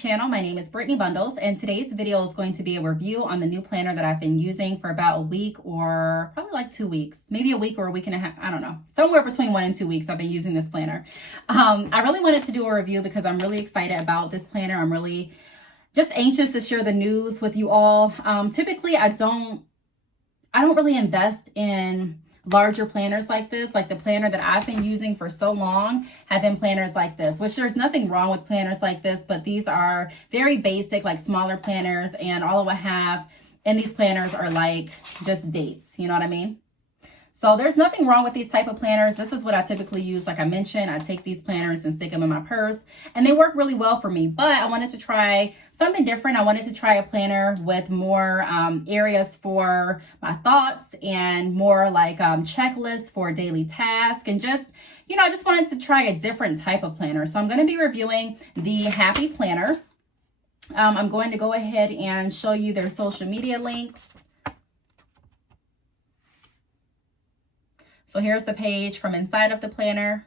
channel. My name is Brittney Bundles, and today's video is going to be a review on the new planner that I've been using for about a week, or probably like 2 weeks, maybe a week or a week and a half. I don't know, somewhere between 1 and 2 weeks I've been using this planner. I really wanted to do a review because I'm really excited about this planner. I'm really just anxious to share the news with you all. Typically I don't really invest in larger planners like this. Like the planner that I've been using for so long have been planners like this, which there's nothing wrong with planners like this, but these are very basic, like smaller planners, and all I have in these planners are like just dates, you know what I mean? So there's nothing wrong with these type of planners. This is what I typically use. Like I mentioned, I take these planners and stick them in my purse, and they work really well for me. But I wanted to try something different. I wanted to try a planner with more areas for my thoughts and more like checklists for daily tasks, and just, you know, I just wanted to try a different type of planner. So I'm going to be reviewing the Happy Planner. I'm going to go ahead and show you their social media links. So here's the page from inside of the planner.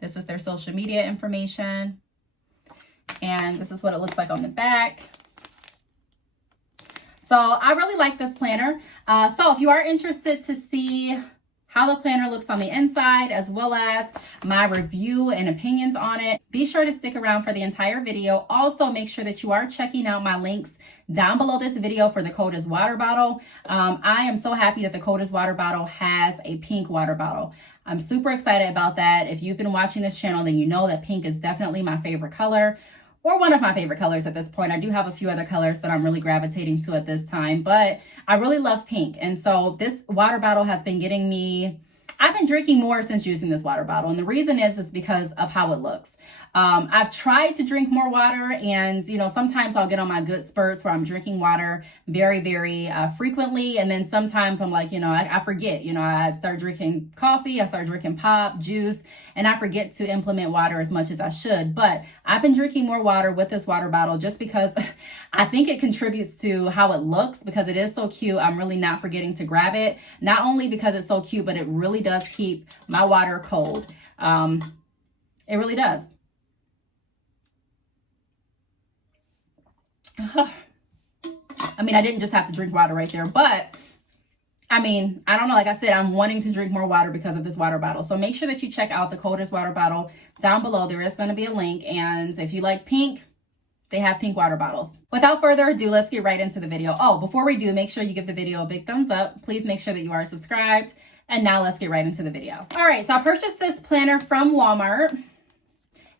This is their social media information. And this is what it looks like on the back. So I really like this planner. So if you are interested to see how the planner looks on the inside, as well as my review and opinions on it, be sure to stick around for the entire video. Also, make sure that you are checking out my links down below this video for the Coda's water bottle. I am so happy that the Coda's water bottle has a pink water bottle. I'm super excited about that. If you've been watching this channel, then you know that pink is definitely my favorite color, or one of my favorite colors at this point. I do have a few other colors that I'm really gravitating to at this time, but I really love pink. And so this water bottle has been getting me, I've been drinking more since using this water bottle. And the reason is because of how it looks. I've tried to drink more water, and, you know, sometimes I'll get on my good spurts where I'm drinking water very, very frequently. And then sometimes I'm like, you know, I forget, you know, I start drinking coffee, I start drinking pop, juice, and I forget to implement water as much as I should. But I've been drinking more water with this water bottle just because I think it contributes to how it looks, because it is so cute. I'm really not forgetting to grab it. Not only because it's so cute, but it really does keep my water cold. It really does. I mean, I didn't just have to drink water right there, but I mean, I don't know. Like I said, I'm wanting to drink more water because of this water bottle. So make sure that you check out the Coda's water bottle down below. There is going to be a link. And if you like pink, they have pink water bottles. Without further ado, let's get right into the video. Oh, before we do, make sure you give the video a big thumbs up. Please make sure that you are subscribed. And now let's get right into the video. All right, so I purchased this planner from Walmart.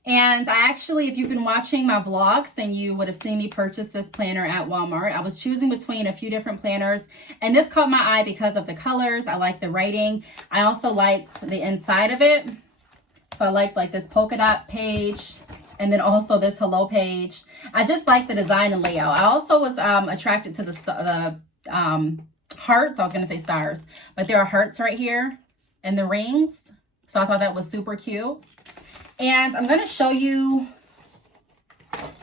And I actually, if you've been watching my vlogs, then you would have seen me purchase this planner at Walmart. I was choosing between a few different planners, and this caught my eye because of the colors. I like the writing. I also liked the inside of it. So I liked like this polka dot page, and then also this hello page. I just like the design and layout. I also was attracted to the hearts. I was going to say stars, but there are hearts right here and the rings. So I thought that was super cute. And I'm going to show you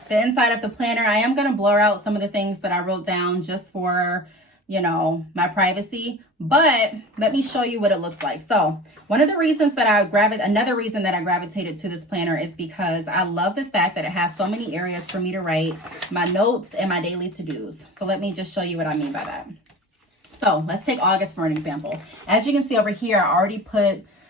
the inside of the planner. I am going to blur out some of the things that I wrote down just for, you know, my privacy. But let me show you what it looks like. So one of the reasons that another reason that I gravitated to this planner is because I love the fact that it has so many areas for me to write my notes and my daily to-dos. So let me just show you what I mean by that. So let's take August for an example. As you can see over here,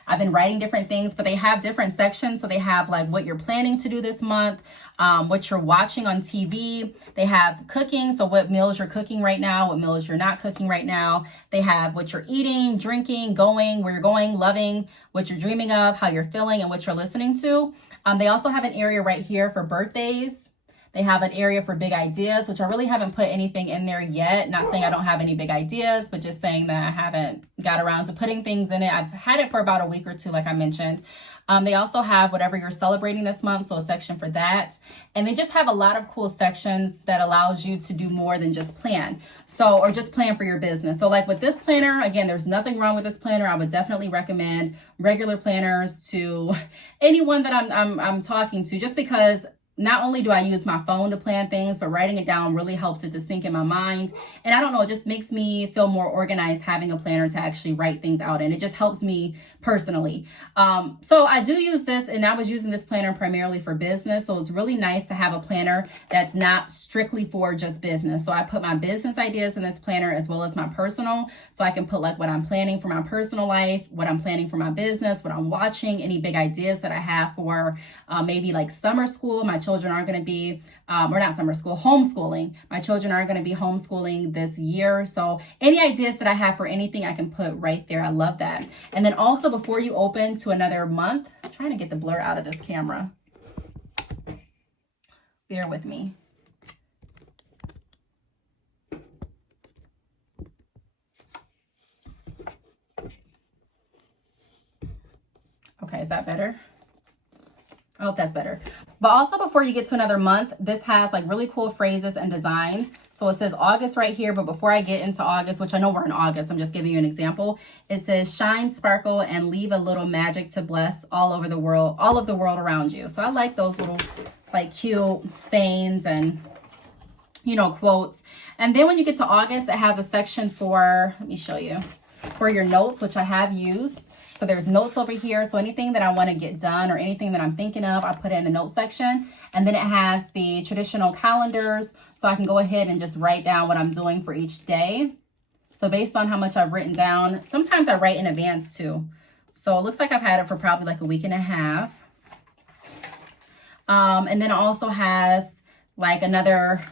I've been writing different things, but they have different sections. So they have like what you're planning to do this month, what you're watching on TV. They have cooking. So what meals you're cooking right now, what meals you're not cooking right now. They have what you're eating, drinking, going, where you're going, loving, what you're dreaming of, how you're feeling, and what you're listening to. They also have an area right here for birthdays. They have an area for big ideas, which I really haven't put anything in there yet. Not saying I don't have any big ideas, but just saying that I haven't got around to putting things in it. I've had it for about a week or two, like I mentioned. They also have whatever you're celebrating this month, so a section for that. And they just have a lot of cool sections that allows you to do more than just plan. So, or just plan for your business. So like with this planner, again, there's nothing wrong with this planner. I would definitely recommend regular planners to anyone that I'm talking to, just because not only do I use my phone to plan things, but writing it down really helps it to sink in my mind. And I don't know, it just makes me feel more organized having a planner to actually write things out. And it just helps me personally. So I do use this, and I was using this planner primarily for business. So it's really nice to have a planner that's not strictly for just business. So I put my business ideas in this planner as well as my personal. So I can put like what I'm planning for my personal life, what I'm planning for my business, what I'm watching, any big ideas that I have for maybe like summer school. My children aren't going to be, or not summer school, homeschooling. My children aren't going to be homeschooling this year. So any ideas that I have for anything I can put right there. I love that. And then also before you open to another month, I'm trying to get the blur out of this camera. Bear with me. Okay, is that better? I hope that's better. But also before you get to another month, this has like really cool phrases and designs. So it says August right here, but before I get into August, which I know we're in August, I'm just giving you an example. It says shine, sparkle, and leave a little magic to bless all over the world, all of the world around you. So I like those little like cute sayings and, you know, quotes. And then when you get to August, it has a section for, let me show you, for your notes, which I have used. So there's notes over here. So anything that I want to get done or anything that I'm thinking of, I put it in the notes section. And then it has the traditional calendars. So I can go ahead and just write down what I'm doing for each day. So based on how much I've written down, sometimes I write in advance too. So it looks like I've had it for probably like a week and a half. And then it also has like another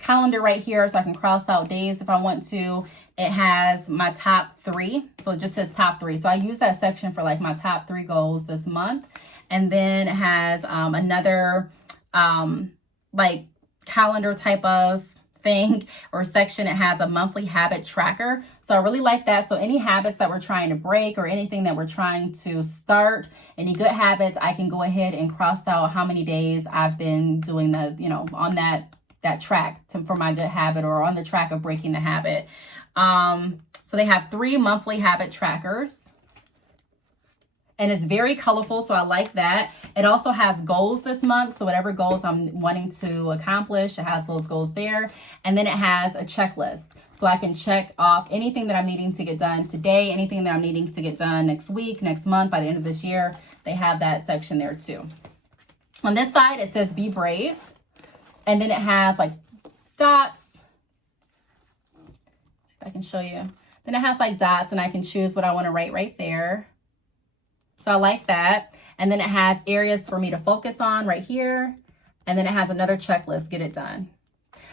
calendar right here, so I can cross out days if I want to. It has my top 3, so it just says top 3. So I use that section for like my top 3 goals this month. And then it has another like calendar type of thing or section. It has a monthly habit tracker. So I really like that. So any habits that we're trying to break or anything that we're trying to start, any good habits, I can go ahead and cross out how many days I've been doing the, you know, on that track for my good habit or on the track of breaking the habit. So they have 3 monthly habit trackers. And it's very colorful, so I like that. It also has goals this month. So whatever goals I'm wanting to accomplish, it has those goals there. And then it has a checklist. So I can check off anything that I'm needing to get done today, anything that I'm needing to get done next week, next month, by the end of this year. They have that section there too. On this side, it says be brave. And then it has like dots. See if I can show you. Then it has like dots and I can choose what I want to write right there. So I like that. And then it has areas for me to focus on right here. And then it has another checklist, get it done.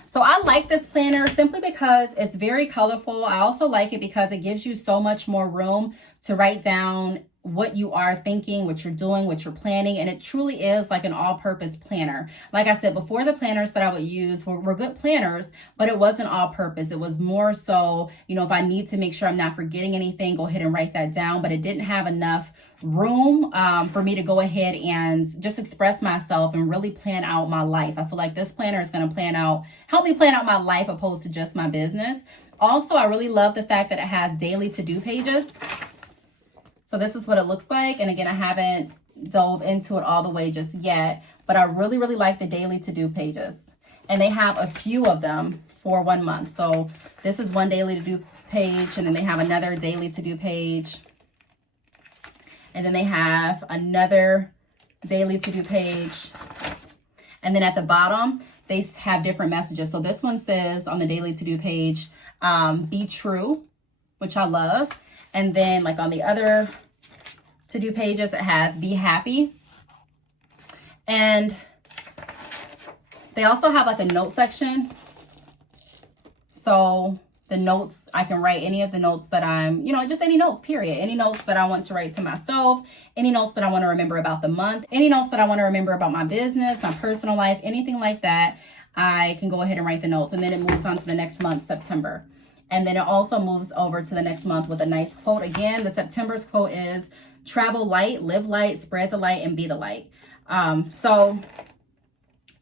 So I like this planner simply because it's very colorful. I also like it because it gives you so much more room to write down what you are thinking, what you're doing, what you're planning. And it truly is like an all-purpose planner. Like I said, before, the planners that I would use were good planners, but it wasn't all-purpose. It was more so, you know, if I need to make sure I'm not forgetting anything, go ahead and write that down. But it didn't have enough room for me to go ahead and just express myself and really plan out my life. I feel like this planner is going to help me plan out my life opposed to just my business. Also, I really love the fact that it has daily to-do pages. So this is what it looks like. And again, I haven't dove into it all the way just yet, but I really, really like the daily to-do pages. And they have a few of them for 1 month. So this is one daily to-do page, and then they have another daily to-do page. And then they have another daily to-do page. And then at the bottom, they have different messages. So this one says on the daily to-do page, be true, which I love. And then like on the other to-do pages, it has be happy. And they also have like a note section. So the notes, I can write any of the notes that I'm, you know, just any notes, period. Any notes that I want to write to myself, any notes that I want to remember about the month, any notes that I want to remember about my business, my personal life, anything like that, I can go ahead and write the notes. And then it moves on to the next month, September. And then it also moves over to the next month with a nice quote. Again, the September's quote is travel light, live light, spread the light, and be the light. So,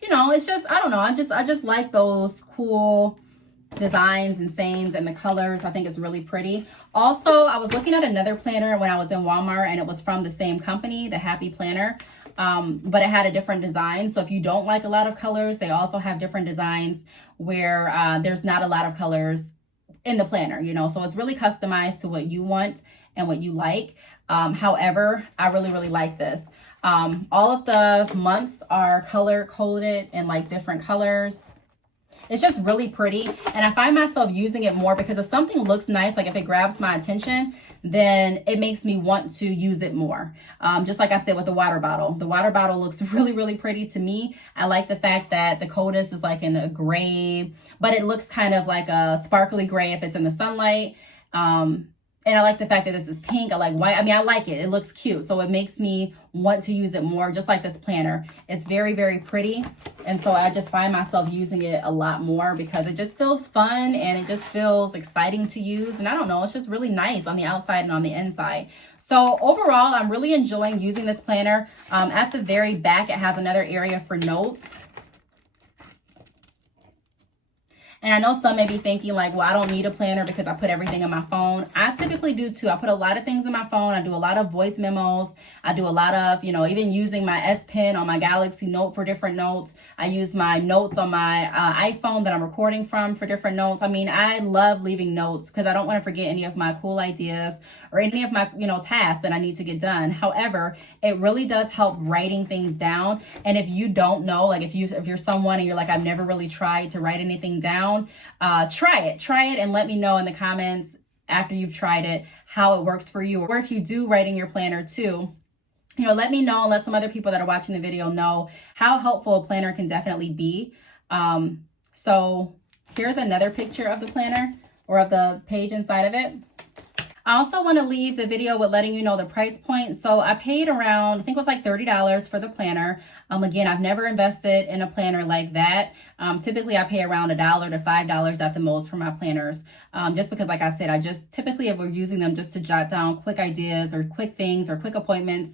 you know, it's just, I don't know. I just like those cool designs and sayings and the colors. I think it's really pretty. Also, I was looking at another planner when I was in Walmart, and it was from the same company, the Happy Planner. but it had a different design. So if you don't like a lot of colors, they also have different designs where there's not a lot of colors in the planner, you know, so it's really customized to what you want and what you like. However, I really like this. All of the months are color coded in like different colors. It's just really pretty, and I find myself using it more because if something looks nice, like if it grabs my attention, then it makes me want to use it more. Just like I said with the water bottle looks really pretty to me. I like the fact that the CODIS is like in a gray, but it looks kind of like a sparkly gray if it's in the sunlight. And I like the fact that this is pink. I like white. I mean, I like it. It looks cute. So it makes me want to use it more, just like this planner. It's very pretty. And so I just find myself using it a lot more because it just feels fun and it just feels exciting to use. And I don't know, it's just really nice on the outside and on the inside. So overall, I'm really enjoying using this planner. At the very back, it has another area for notes. And I know some may be thinking like, well, I don't need a planner because I put everything in my phone. I typically do too. I put a lot of things in my phone. I do a lot of voice memos. I do a lot of, you know, even using my S Pen on my Galaxy Note for different notes. I use my notes on my iPhone that I'm recording from for different notes. I mean, I love leaving notes because I don't want to forget any of my cool ideas or any of my, you know, tasks that I need to get done. However, it really does help writing things down. And if you don't know, like if you're someone and you're like, I've never really tried to write anything down, try it and let me know in the comments after you've tried it how it works for you. Or if you do write in your planner too, you know, let me know and let some other people that are watching the video know how helpful a planner can definitely be. So here's another picture of the planner or of the page inside of it. I also want to leave the video with letting you know the price point. So I paid around, I think it was like $30 for the planner. Again, I've never invested in a planner like that. Typically I pay around $1 to $5 at the most for my planners. Just because, like I said, I just typically we're using them just to jot down quick ideas or quick things or quick appointments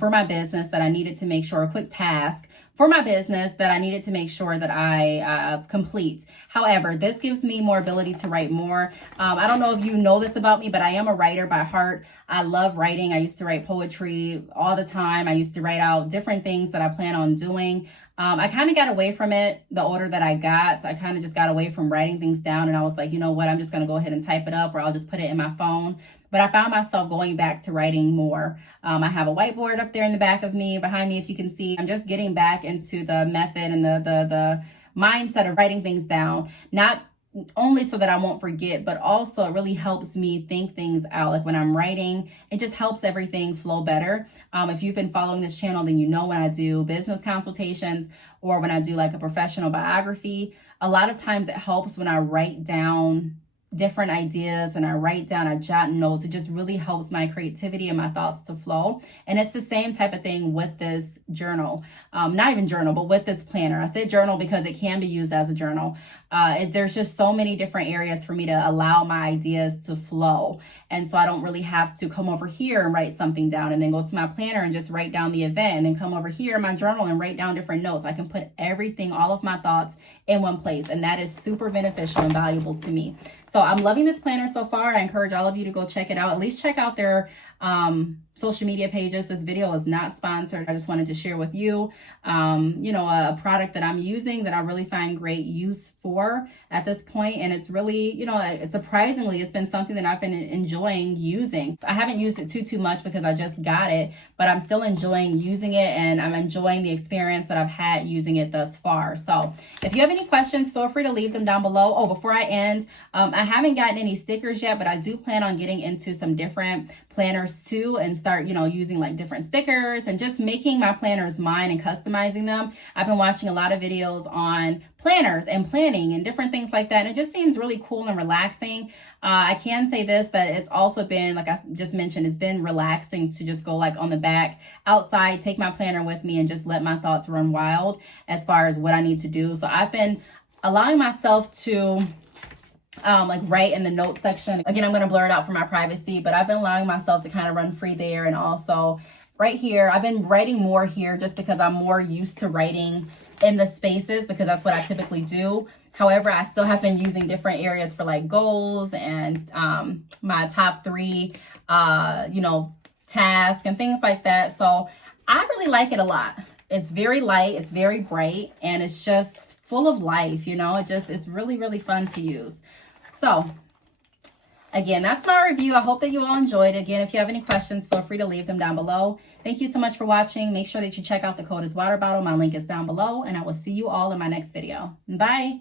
for my business that I needed to make sure, a quick task for my business that I needed to make sure that I complete. However, this gives me more ability to write more. I don't know if you know this about me, but I am a writer by heart. I love writing. I used to write poetry all the time. I used to write out different things that I plan on doing. I kind of got away from it the older that I got. I kind of just got away from writing things down, and I was like, you know what, I'm just going to go ahead and type it up, or I'll just put it in my phone. But I found myself going back to writing more. I have a whiteboard up there in the back of me, behind me, if you can see. I'm just getting back into the method and the mindset of writing things down, not only so that I won't forget, but also it really helps me think things out. Like when I'm writing, it just helps everything flow better. If you've been following this channel, then you know when I do business consultations or when I do like a professional biography, a lot of times it helps when I write down different ideas and I jot notes. It just really helps my creativity and my thoughts to flow. And it's the same type of thing with this journal. Not even journal, but with this planner. I said journal because it can be used as a journal. There's just so many different areas for me to allow my ideas to flow. And so I don't really have to come over here and write something down and then go to my planner and just write down the event and then come over here in my journal and write down different notes. I can put everything, all of my thoughts in one place. And that is super beneficial and valuable to me. So I'm loving this planner so far. I encourage all of you to go check it out. At least check out their social media pages. This video is not sponsored. I just wanted to share with you, a product that I'm using that I really find great use for at this point. And it's really, surprisingly, it's been something that I've been enjoying using. I haven't used it too much because I just got it, but I'm still enjoying using it and I'm enjoying the experience that I've had using it thus far. So if you have any questions, feel free to leave them down below. Oh, before I end, I haven't gotten any stickers yet, but I do plan on getting into some different planners too and start, using like different stickers and just making my planners mine and customizing them. I've been watching a lot of videos on planners and planning and different things like that. And it just seems really cool and relaxing. I can say this, that it's also been, like I just mentioned, it's been relaxing to just go like on the back outside, take my planner with me and just let my thoughts run wild as far as what I need to do. So I've been allowing myself to write in the notes section. Again, I'm going to blur it out for my privacy, but I've been allowing myself to kind of run free there. And also right here, I've been writing more here just because I'm more used to writing in the spaces because that's what I typically do. However, I still have been using different areas for like goals and my top 3, tasks and things like that. So I really like it a lot. It's very light, it's very bright, and it's just full of life, you know. It's really, really fun to use. So again, that's my review. I hope that you all enjoyed. Again, if you have any questions, feel free to leave them down below. Thank you so much for watching. Make sure that you check out the Coda's water bottle. My link is down below, and I will see you all in my next video. Bye.